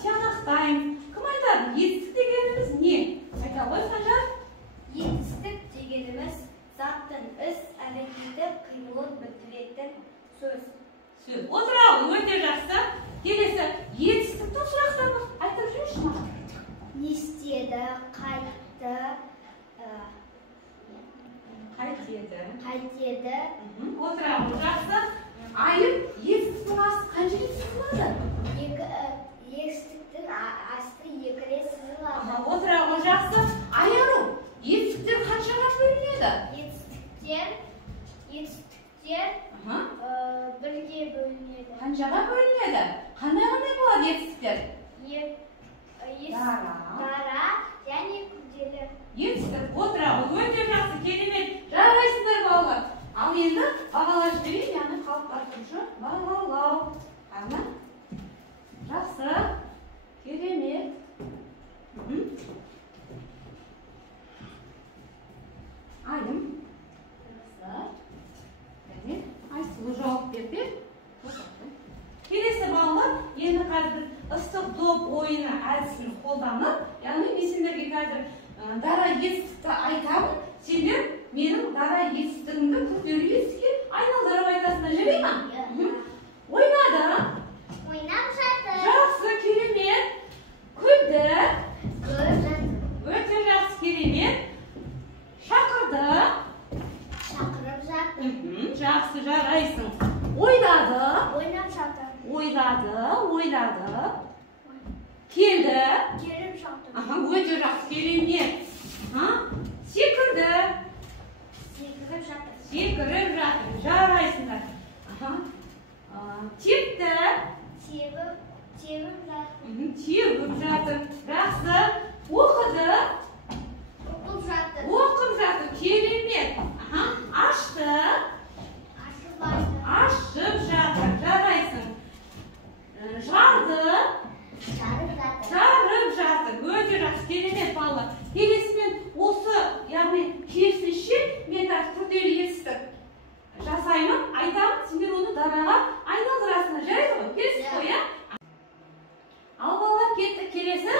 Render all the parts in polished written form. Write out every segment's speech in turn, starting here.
тиянақтаймыз. Кім айтады? Етістік дегеніміз не? Айта ғой, Санжар? Етістік дегеніміз заттың іс-әрекеті қимылын білдіретін сөз. Отырау, өте жақсы. Келесі, етістіктің сұрақтары айтып жүрші ма? Не істеді, қайтты, қайтеді. Отырау, жақсы. Айып, етістіктің асты қанша рет сызылады? Етістіктің асты 2 рет сызылады. Отырау, жақсы. Айару, етістіктер қаншаға бөлінеді? Етістіктер бірге бөлінеді. Қаншаға бөлінеді? Қандай болады етістіктер? Дара және күрделі. Етістік, отырау, өте жақсы, керемет. Жарайсыңдар балалар. Ал енді бағалар жіберейін, яғни қалыптастырушы бағалау. Қана? Жақсы, керемет. Айым. Жақсы. Және Айсұлу жауап берді. Келесі балалар, енді қазір ыстық доп ойыны әдісін қолданып, яғни мен сендерге қазір дара етістікті айтамын, сендер менің дара етістігімді күрделі етістікке айналдырып айтасыңдар, жарай ма? Ойнады. Ойнап жатыр. Жақсы, керемет. Күлді. Өте жақсы, керемет. Шақырды. Шақырып жатыр. Жақсы, жарайсың. Ойлады. Ойнап жатыр. Ойлады. Келді. Келіп жатыр. Өте жақсы, керемет. Секірді. Секіріп жатыр. Жарайсыңдар. Тепті. Тегіп жатыр. Жақсы. Оқыды. Оқып жатыр. Керемет. Ашты. Ашып жатыр. Жарайсың. Жарды. Жарып жатыр. Өте жақсы, керемет балалар. Келесімен осы, яғни керісінше мен күрделі етістік жасаймын, айтамын, сендер оны дараға айналдырасыңдар. Жарайды ғой? Келесіз ғой, иә? Ал балалар, кетті. Келесі,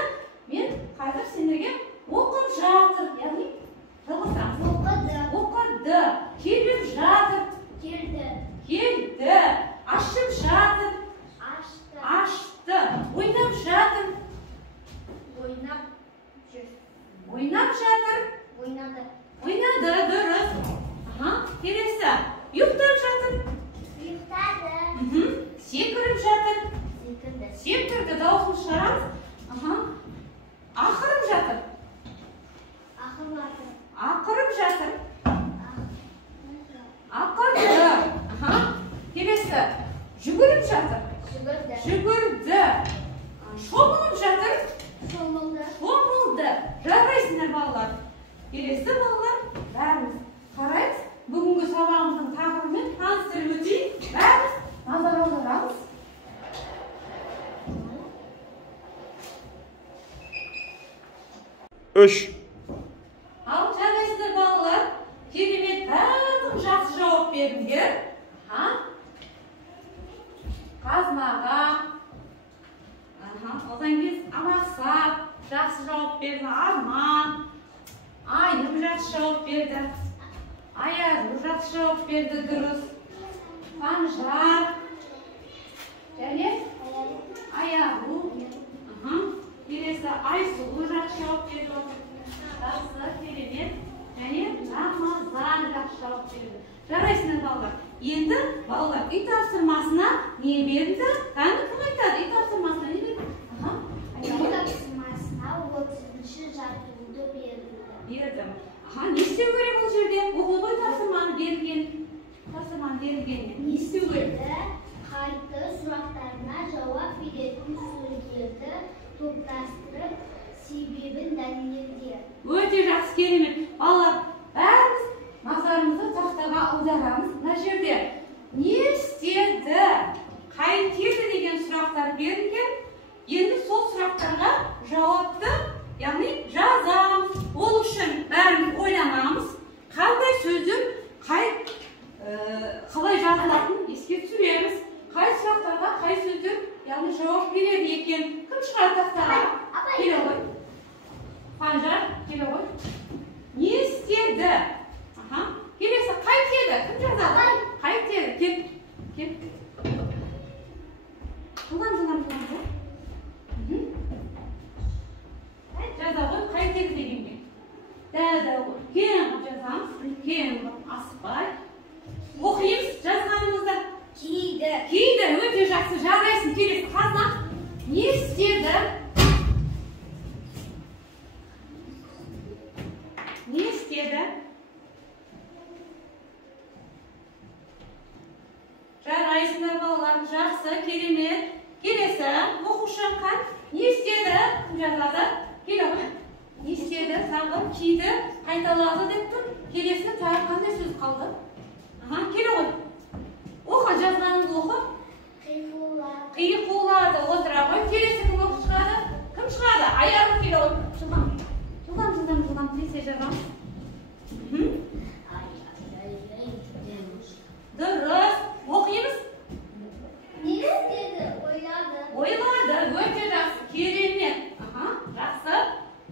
мен қазір сендерге оқып жатыр, яғни жалғастырамыз. Оқыды. Келіп жатыр. Келді. Ашып жатыр. Ашты. Ойнап жатыр. Ойнады, дұрыс. Келесі, ұйықтап жатыр. Секіріп жатыр. Секірді, дауысын шығарамыз. Ақырып жатыр. Ақырып жатыр. Ақырды. Келесі, жүгіріп жатыр. Жүгірді. Шомылып жатыр. Шомылды. Жарайсыңдар балалар. Келесі балалар, бәріміз қараймыз. Бүгінгі сабағымыздың тақырыбымен таныстырып өтейік. Бәріміз назар аударамыз. Ал жарайсыңдар балалар. Керемет, бәрің жақсы жауап бердіңдер. Қазынаға. Одан кейін амақсат. Жақсы жауап берді. Арман. Айым жақсы жауап берді. Аяру жақсы жауап берді, дұрыс. Санжар. Және Аяру. Келесі Айсұлу жақсы жауап берді. Жақсы, керемет. Және Рамазан жақсы жауап берді. Жарайсыңдар балалар. Енді балалар үй тапсырмасына не берді? Кәні кім айтады? Үй тапсырмасына не берді? Үй тапсырмасына 30-ші жаттығуды берді. Не істеу керек бұл жерде? Оқу ғой тапсырманы берілген. Не істеу керек? Қайты сұрақтарына жауап беретін сөздерді топтастырып, себебін дәлелдер. Өте жақсы, керемет. Балалар, бәріміз назарымызды тақтаға аударамыз. Мына жерде не істеді, қайтеді деген сұрақтар берілген. Енді сол сұрақтарға жауапты, яғни жазамыз. Ол үшін бәріміз ойланамыз. Қандай сөздер, қалай жазылатынын еске түсіреміз. Қай сұрақтарға қай сөздер, яғни жауап береді екен. Кім шығады? Келе ғой. Не істеді? Аха. Келесі қайтеді? Кім жазады? Қайтеді. Кел. Жылдам. Жаза ғой, қайтеді дегенге. Дәді ғой. Үлкен қып жазамыз. Үлкен қып асықпай. Оқимыз жазғанымызды. Кейді. Өте жақсы. Жарайсың. Келесі қазына. Не істеді? Не істеді? Жарайсыңдар балалар. Жақсы, керемет. Келесі оқушы қан. Не істеді? Кім жазады? Келе ғой. Не істеді? Сағын, киді, қайталады деп тұр. Келесі тағы қандай сөз қалды? Келе ғой. Оқы, жазғаныңды оқы. Қиқулады. Отыра ғой. Келесі кім оқы шығады? Кім шығады? Аяғы келе ғой. Жылдам. Тесе жазамыз. Дұрыс. Оқимыз. Не істеді? Ойлады. Өте жақсы. Керемет. Жақсы.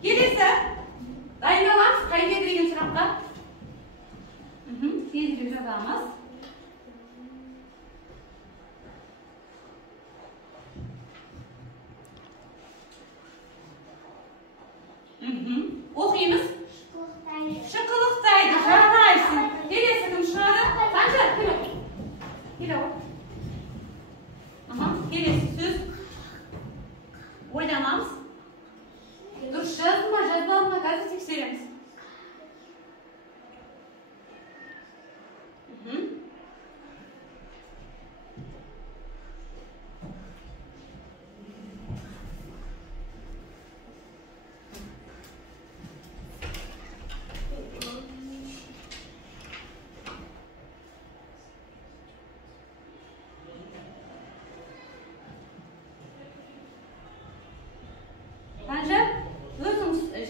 Келесі. Дайындаламыз. Қайтеді деген сұраққа. Тезірек жазамыз. Оқимыз. Шықылықтайды. Жарайсың. Келесі кім шығады? Санжар, келе ғой. Келесі сөз. Ойланамыз. Дұрыс жазды ма, жазбады ма, қазір тексереміз.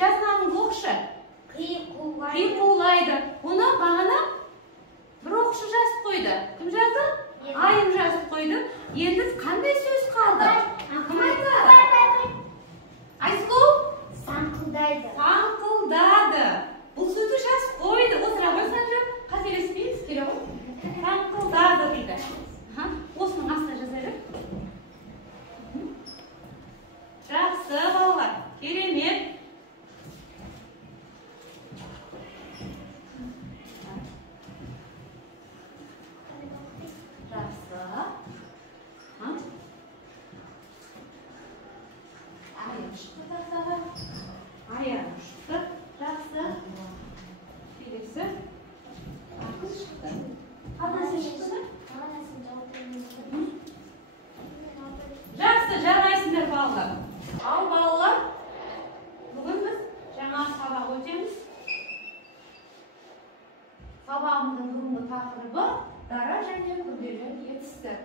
Жазғаныңыз оқышы. Қиқулайды. Оны бағана бір оқышы жазып қойды. Кім жазды? Айым жазып қойды. Енді қандай сөз қалды? Кім айтады? Айсұлу? Саңқылдады. Бұл сөзді жазып қойды. Отыра ғой Санжар. Қателеспейміз, келе ғой. Саңқылдады дейді. Осының астына жазайық. Жақсы балалар. Керемет. Аяғым шықты. Жақсы. Келесі. Ақыз шықты. Қанасы шықты? Жақсы, жарайсыңдар балалар. Ал балалар, бүгін біз жаңа сабақ өтеміз. Сабағымыздың бүгінгі тақырыбы дара және күрделі етістік.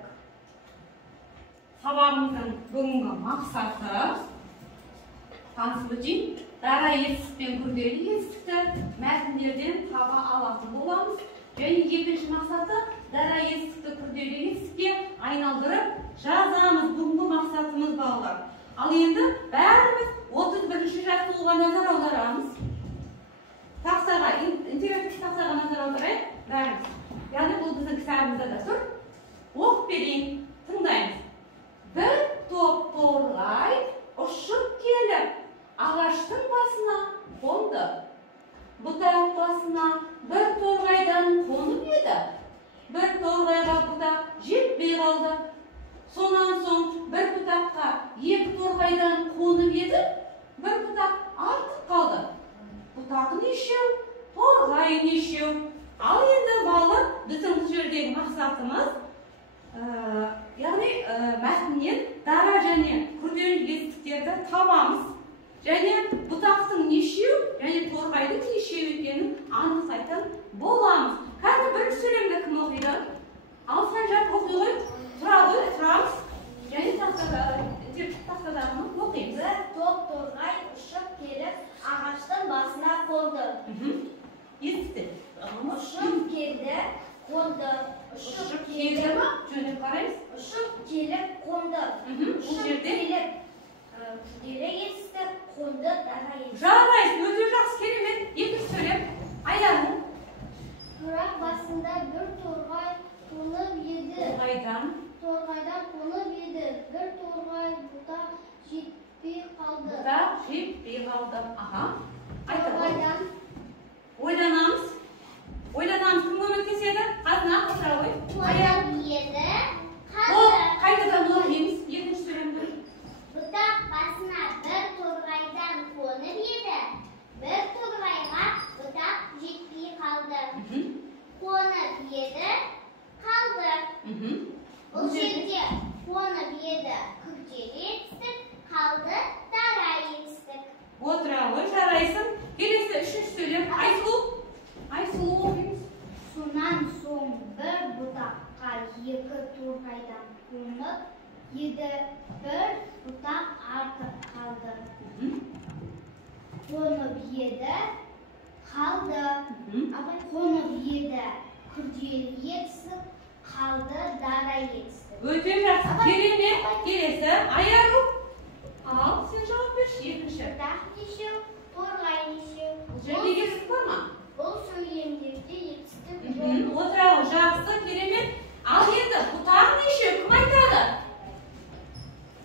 Сабағымыздың бүгінгі мақсаты танысып өтейін. Дара етістік пен күрделі етістікті мәтіндерден таба алатын боламыз. Және екінші мақсаты дара етістікті күрделі етістікке айналдырып жазамыз. Бүгінгі мақсатымыз балалар. Ал енді бәріміз 31-ші жаттығуға назар аударамыз. Тақсаға, интерактивті тақсаға назар аударайық. Бәріміз. Яғни бұл біздің кітабымызда да тұр. Оқып берейін. Тыңдаймыз. Бір топ торғай ұшып келіп, ағаштың басына қонды. Бұтақ басына бір торғайдан қонып еді. Бір торғайға бұтақ жетпей қалды. Сонан соң бір бұтаққа екі торғайдан қонып еді. Бір бұтақ артық қалды. Бұтақ нешеу, торғай нешеу. Ал енді балалар, біздің бұл жердегі мақсатымыз, яғни мәтіннен дара және күрделі етістіктерді табамыз. Және бұтақтың нешеу және торғайдың нешеу екенін анықтайтын боламыз. Қазір бірінші сөйлемді кім оқиды? Ал Санжар оқи ғой, тұрамыз. Және тақтадағыны оқимыз. Бір топ торғай ұшып келіп, ағаштың басына қонды. Естіді. Ұшып келді, қонды. Ұшып келді ма? Жөніп қараймыз. Ұшып келіп, қонды. Ұшып келіп, күрделі етістік, қонды, дара етістік. Жарайсың, өте жақсы kaldı. Бұтақ жетпей қалды. Аха. Айта ғой. Торғайдан Ойланамыз. Ойланамыз. Кім көмектеседі? Қазына отыра ғой. қонып еді. Ол Қалды. қайтадан оқимыз. Екінші сөйлемді. Бұтақ басына бір торғайдан қонып еді. Бір торғайға бұтақ жетпей қалды. Қонып еді, қалды. Бұл жерде қонып еді, күрделі етістік, қалды, дара етістік. Отыра ғой, жарайсың. Келесі үшінші сөйлем. Айсұлу. Айсұлу оқимыз. Сонан соң бір бұтаққа екі торғайдан қонып еді, бір бұтақ артық қалды. Қонып еді, қалды. Қонып еді, күрделі етістік, қалды, дара етістік. Өте жақсы. Керемет. Келесі. Айару. Ал, сен жауап берші. Екінші. Бұтақ нешеу, торғай нешеу. Бұл жерде етістік бар ма? Бұл сөйлемдерде етістік жоқ. Отыра ғой, жақсы. Керемет. Ал енді бұтақ нешеу? Кім айтады?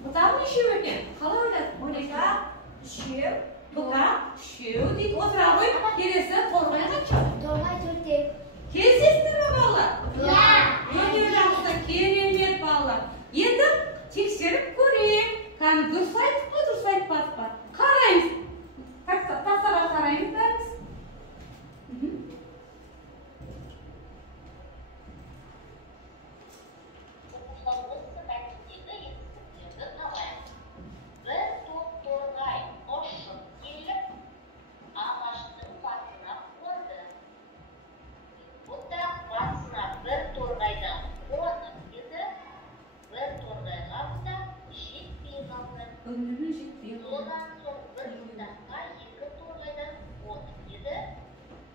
Бұтақ нешеу екен? Қалай ойлайсың? Үшеу. Бұтақ үшеу дейді. Отыра ғой. Келесі торғай қанша? Торғай төртеу. Келісесіңдер ме балалар? Иә. Өте жақсы, керемет балалар. Енді тексеріп көрейік. Кәні дұрыс айттық па, дұрыс айтпадық па? Қараймыз. Тақтаға қараймыз бәріміз. Осы мәтіндегі етістіктерді талдайық. Бір топ торғай ұшып келіп, ағаштың басына қонды. Бұтақ басына бір торғайдан қонып еді, бір торғайға бұтақ жетпей қалды. Өмірін жетпей қалды. Содан соң бір бұтаққа екі торғайдан қонып еді,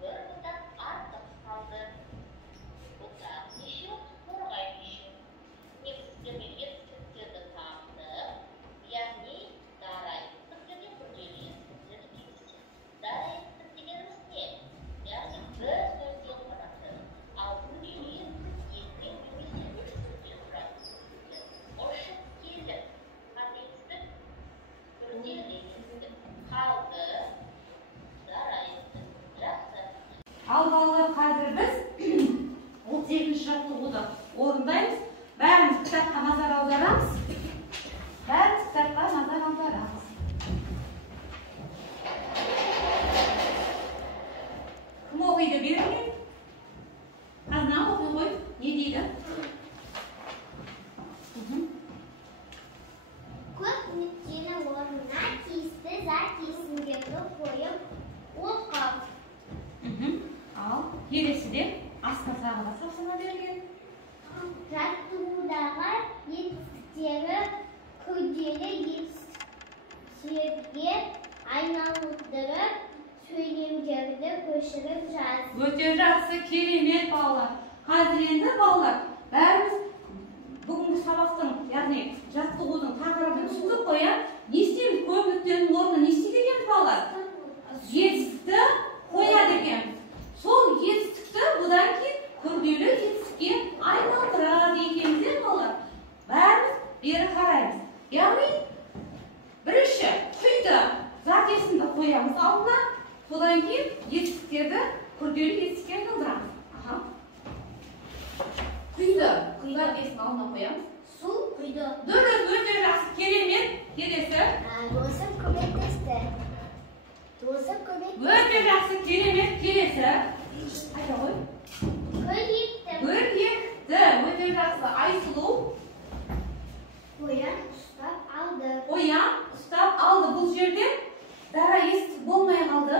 бір бұтақ артық қалды. Бұтақ нешеу, торғай нешеу. Негіздеме етістіктерді тапты, яғни дара етістіктерде күрделі етістіктерді кездеседі. Дара етістік дегеніміз не? Яғни бір сөзден тұрады, ал күрделі етістік екіден немесе үш сөзден тұрады. Ұшып келіп, қандай етістік? Күрделі етістік. Қалды, дара етістік. Жақсы. Ал балалар, қазір біз 38-ші жаттығуды орындаймыз. Бәріміз кітапқа назар аударамыз. Бәріміз кітапқа назар аударамыз. Кім оқиды беріңген? Қазына оқи ғой. Не дейді? Көп нүктені орнына тиісті зат есімдерді қойып оқы. Ал келесіде асқазағына сапсана берген. Жаттығудағы етістіктері күрделі етістіктерге айналдырып, сөйлемдерді көшіріп жаз. Өте жақсы, керемет балалар. Қазір енді балалар, бәріміз бүгінгі сабақтың, яғни жаттығудың тақырыбын түсіндік қой, иә? Не істейміз? Көп нүктенің орнына не істейді екен балалар? Етістікті қояды екен. Сол етістікті бұдан кейін күрделі етістікке айналдырады екенбіз, балалар. Бәріміз бері қараймыз. Яғни бірінші құйды зат есімді қоямыз алдына, содан кейін етістіктерді күрделі етістікке айналдырамыз. Құйды зат есімді алдына қоямыз. Су құйды. Дұрыс, өте жақсы, керемет. Келесі. Досы көмектесті. Досы көмектесті. Өте жақсы, керемет. Келесі. Айта ғой. Гүл екті. Гүл екті. Өте жақсы. Айсұлу. Қоян ұстап алды. Қоян ұстап алды. Бұл жерде дара естік болмай қалды.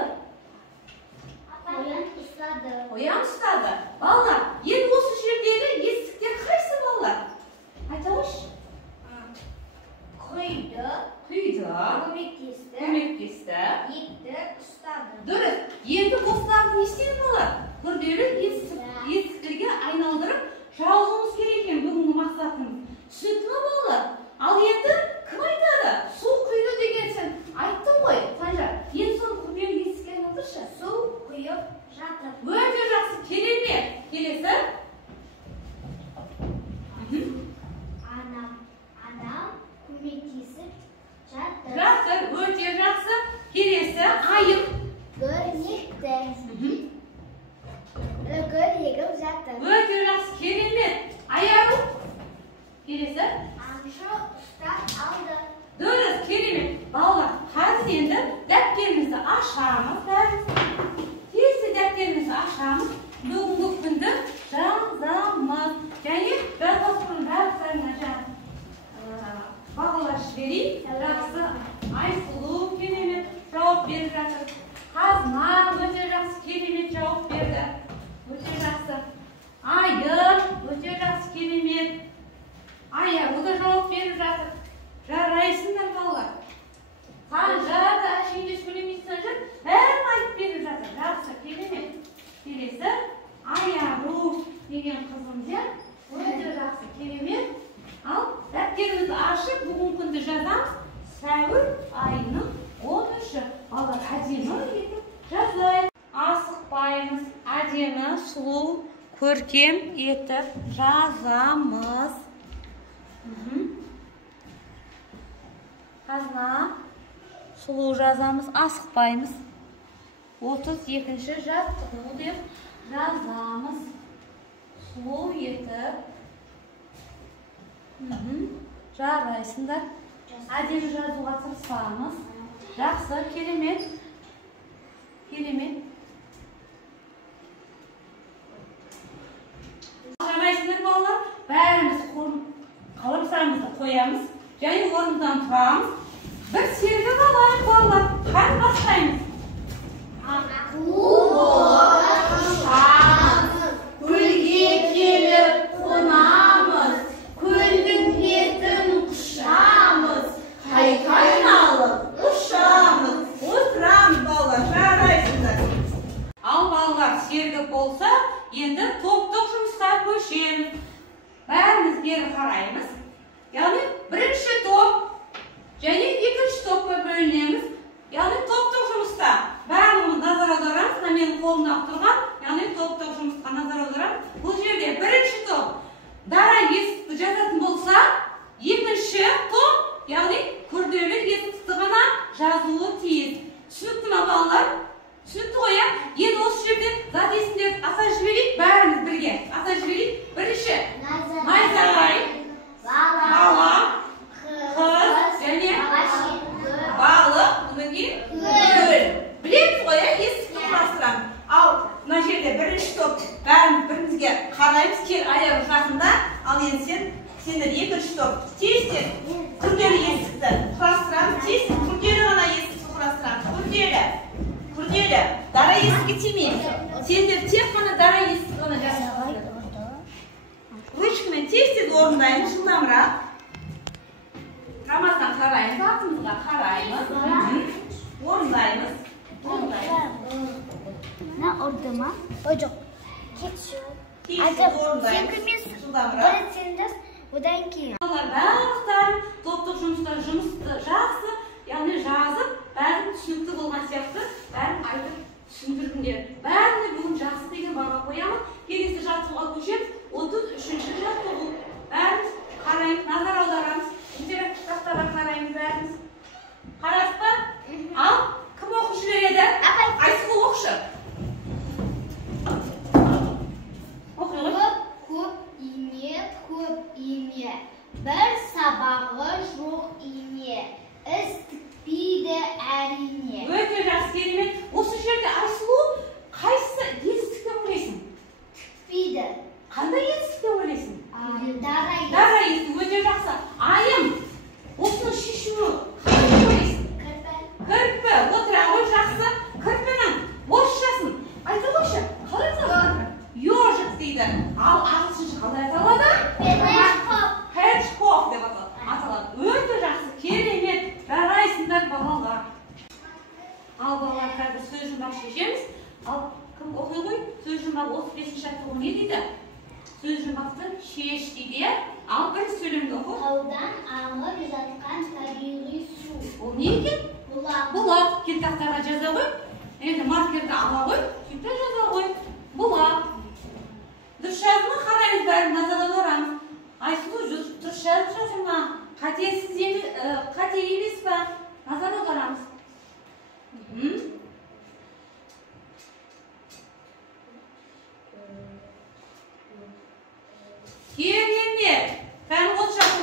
Қоян ұстады. Қоян ұстады. Балалар, енді осы жердегі естіктер қайсы балалар? Айта қойшы. Құйды. Құйды. Көмектесті. Көмектесті. Екті ұстады. Дұрыс. Енді осыларды не істейді балалар? Күрделі естіктерге айналдырып жазуымыз керек екен бүгінгі мақсатымыз. Түсінікті ме балалар? Ал енді кім айтады? Су құйды деген сен айттың ғой, Санжар. Енді соны күрделі естікке айналдыршы. Су құйып жатыр. Өте жақсы, керемет. Келесі. Анам көмектесіп жатыр. Жатыр. Kelesi. Amca usta aldı. Dürüst, kerime. Ballar, hadi endi dafterimizni açamiz. Tezda dafterimizni açamiz. Bugungi kunda yazamiz. Ya'ni daftarni rapsarga bag'lash berib, rapsi Aysulu kerime javob berib жатыр. Hazma o'ta yaxshi kerime javob berdi. O'ta yaxshi. Ayım o'ta yaxshi kerime. Aya, bu da javob berib жатыр. Жарайсыңдар балалар. Қанша да ішінде сөйлемейсіңдер жүр, бәрін айтып беріп жатыр. Жақсы, керемет. Келесі Аяру деген қызымыз, иә? Өте жақсы, керемет. Ал дәптерімізді ашып, бүгінгі күнді жазамыз. Сәуір айының 13-і. Балалар әдемі етіп жазайық. Асықпаймыз, әдемі, сұлу, көркем етіп жазамыз. Қазна, сұлу жазамыз, асықпаймыз. 32-ші жаттығу деп жазамыз. Сұлу етіп. Жарайсыңдар. Әдемі жазуға тырысамыз. Жақсы, керемет. Керемет. Жарайсыңдар балалар. Бәріміз қаламсарымызды қоямыз. Және орындан тұрамыз. Bir sergi қалайық балалар. Қан бастаймыз. Көлге келіп қонамыз. Көлдің бетін құшамыз. Қайқайналып ұшамыз. Отырамыз балалар, жарайсыңдар. Ал балалар сергі болса, енді топтық жұмысқа көшеміз. Бәріміз бері қараймыз. Яғни бірінші топ және екінші топқа бөлінеміз. Яғни топтық жұмыста бәріміз назар аударамыз. Менің қолымда тұрған, яғни топтық жұмысқа назар аударамыз. Бұл жерде бірінші топ дара есікті жазатын болса, екінші топ, яғни күрделі есікті ғана жазуы тиіс. Түсінікті ме балалар? Түсінікті ғой, иә? Енді осы жерде зат есімдерді аса жіберейік, бәріміз бірге. Аса жіберейік. Бірінші найзағай, бала, қыз және балық, бұныңги көл. Білеміз ғой, есікті құрастырамыз. Ал мына жерде бірінші топ бәріміз бірімізге қараймыз. Кел аяғы жақында. Ал енді сендер екінші топ тез-тез күрделі есікті құрастырамыз. Тез күрделі ғана есікті құрастырамыз. Күрделі. Дара есікке тимейміз. Сендер тек қана дара есікті ғана жасаңыздар. Ручкамен тез-тез орындаймыз, жылдамырақ. Рамаздан қараймыз, артымызға қараймыз. Орындаймыз. Ne orada mı? O yok. Git şu. Орындаймыз. Жылдамырақ. Одан кейін. Барлықтар топтық жұмыстар жұмысты жақсы, яғни жазып, бәрін түсінікті болған сияқты, бәрін айтып түсіндірдіңдер. Бәріне бүгін жақсы деген баға қоямыз. Келесі жаттығуға көшеміз. 33-ші жаттығу. Бәріміз қараймыз, назар аударамыз. Интерактив тақтарға қараймыз бәріміз. Қарасыз ба? Ал, кім оқушы береді? Айсұлу оқушы. Оқи ғой. Көп ине. Бір сабағы жоқ ине. Іс тікпейді әрине. Өте жақсы, керемет. Осы жерде Айсұлу қайсысы етістікті ойлайсың? Тікпейді. Қандай етістікті ойлайсың? Дара есік, өте жақсы. Айым, осыны шешуі қандай ойлайсың? Кірпі. Отыра ғой, жақсы. Кірпінің орысшасын айта қойшы. Қалай аталады? Ежик дейді. Ал ағылшынша қалай аталады? Hedgehog деп аталады. Өте жақсы, керемет. Жарайсыңдар балалар. Ал балалар, қазір сөз жұмбақ шешеміз. Ал кім оқи ғой? Сөз жұмбақ 35-ші жаттығу не дейді? Сөз жұмбақты шеш дейді. Ал бір сөйлемді оқы. Таудан ағып жатқан табиғи су. Ол не екен? Бұлақ. Кел тақтарға жаза ғой. Енді маркерді ала ғой. Сөйтіп жаза ғой. Бұлақ. Дұрыс жазды ма? Қараймыз бәрін назардан орамыз. Айсұлу дұрыс жазды ма? Қате емес па? Назар аударамыз. Керемет. Бәрі осы жақта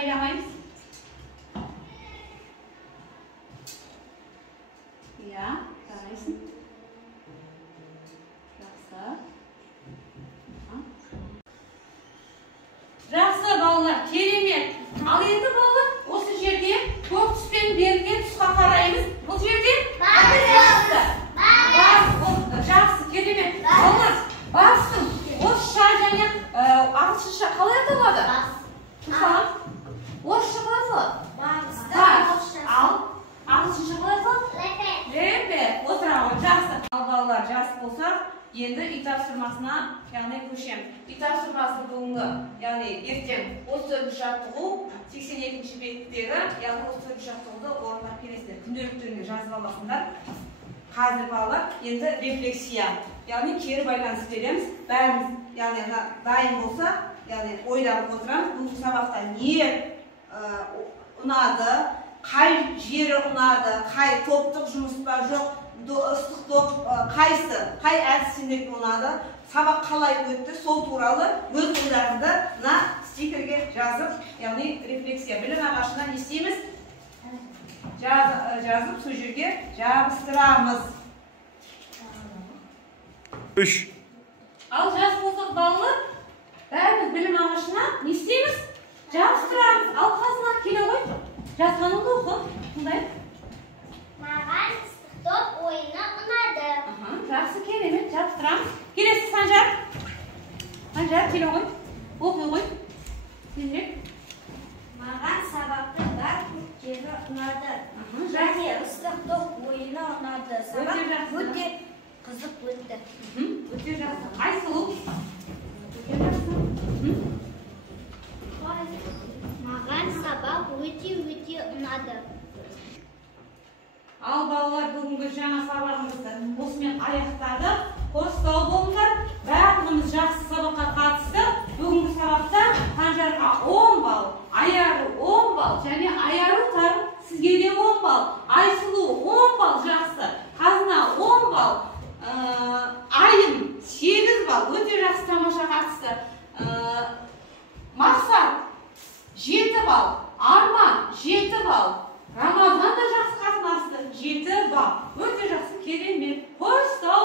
сайламаймыз. Иә, жарайсың. Жақсы. Жақсы балалар, керемет. Ал енді балалар, осы жерде көк түспен берілген тұсқа қараймыз. Бұл жерде жақсы, керемет. Балалар, басым. Орысша және ағылшынша қалай аталады? Мысалы, орысша қалай аталады? Ал ағылшынша қалай аталады? Лепе. Отыра ғой, жақсы. Ал балалар, жас болсақ, енді үй тапсырмасына көшем. Үй тапсырмасы бүгінгі, ертең осы жаттығу 82-ші беттегі, осы жаттығуды орындап келесіздер. Күнделіктеріңе жазып аласыңдар. Қазір балалар, енді рефлексия, кері байланыс береміз. Бәріміз, дайын болса, ойланып отырамыз. Бұл сабақта не ұнады, қай жері ұнады, қай топтық жұмыс па жоқ, ыстық топ қайсы, қай әдістемелер ұнады, сабақ қалай өтті, сол туралы өз ойларыңызды мына стикерге жазып, рефлексия білім ағашына не істейміз? Жазып, сол жерге жабыстырамыз. 3. Ал жас болсақ балалар, бәріміз білім ағашына не істейміз? Жабыстырамыз. Ал қасына келе ғой. Жазғаныңды оқы. Қандай? Маған ыстық топ ойыны ұнады. Жақсы, керемет, жабыстырамыз. Келесі Санжар. Санжар, келе ғой. Оқи ғой. Тезірек. Маған сабақтың барлық жері ұнады. Және ыстық топ ойыны ұнады. Сабақ өте қызық өтті. Өте жақсы. Айсұлу. Өте жақсы. Маған сабақ өте ұнады. Ал балалар, бүгінгі жаңа сабағымызды осымен аяқтадық. Қоштау болыңдар. Барлығымыз жақсы сабаққа қатысты. Бүгінгі сабақта Санжарға 10 балл, Аяру 10 балл, және Аяру тарым сізге де 10 балл. Айсұлу 10 балл жақсы. Қазына 10 балл. Айым 8 балл. Өте жақсы тамаша қатысты. Мақсат 7 балл. Арман 7 балл. Рамазан да жақсы қатынасты. 7 балл. Өте жақсы, керемет. Қоштау.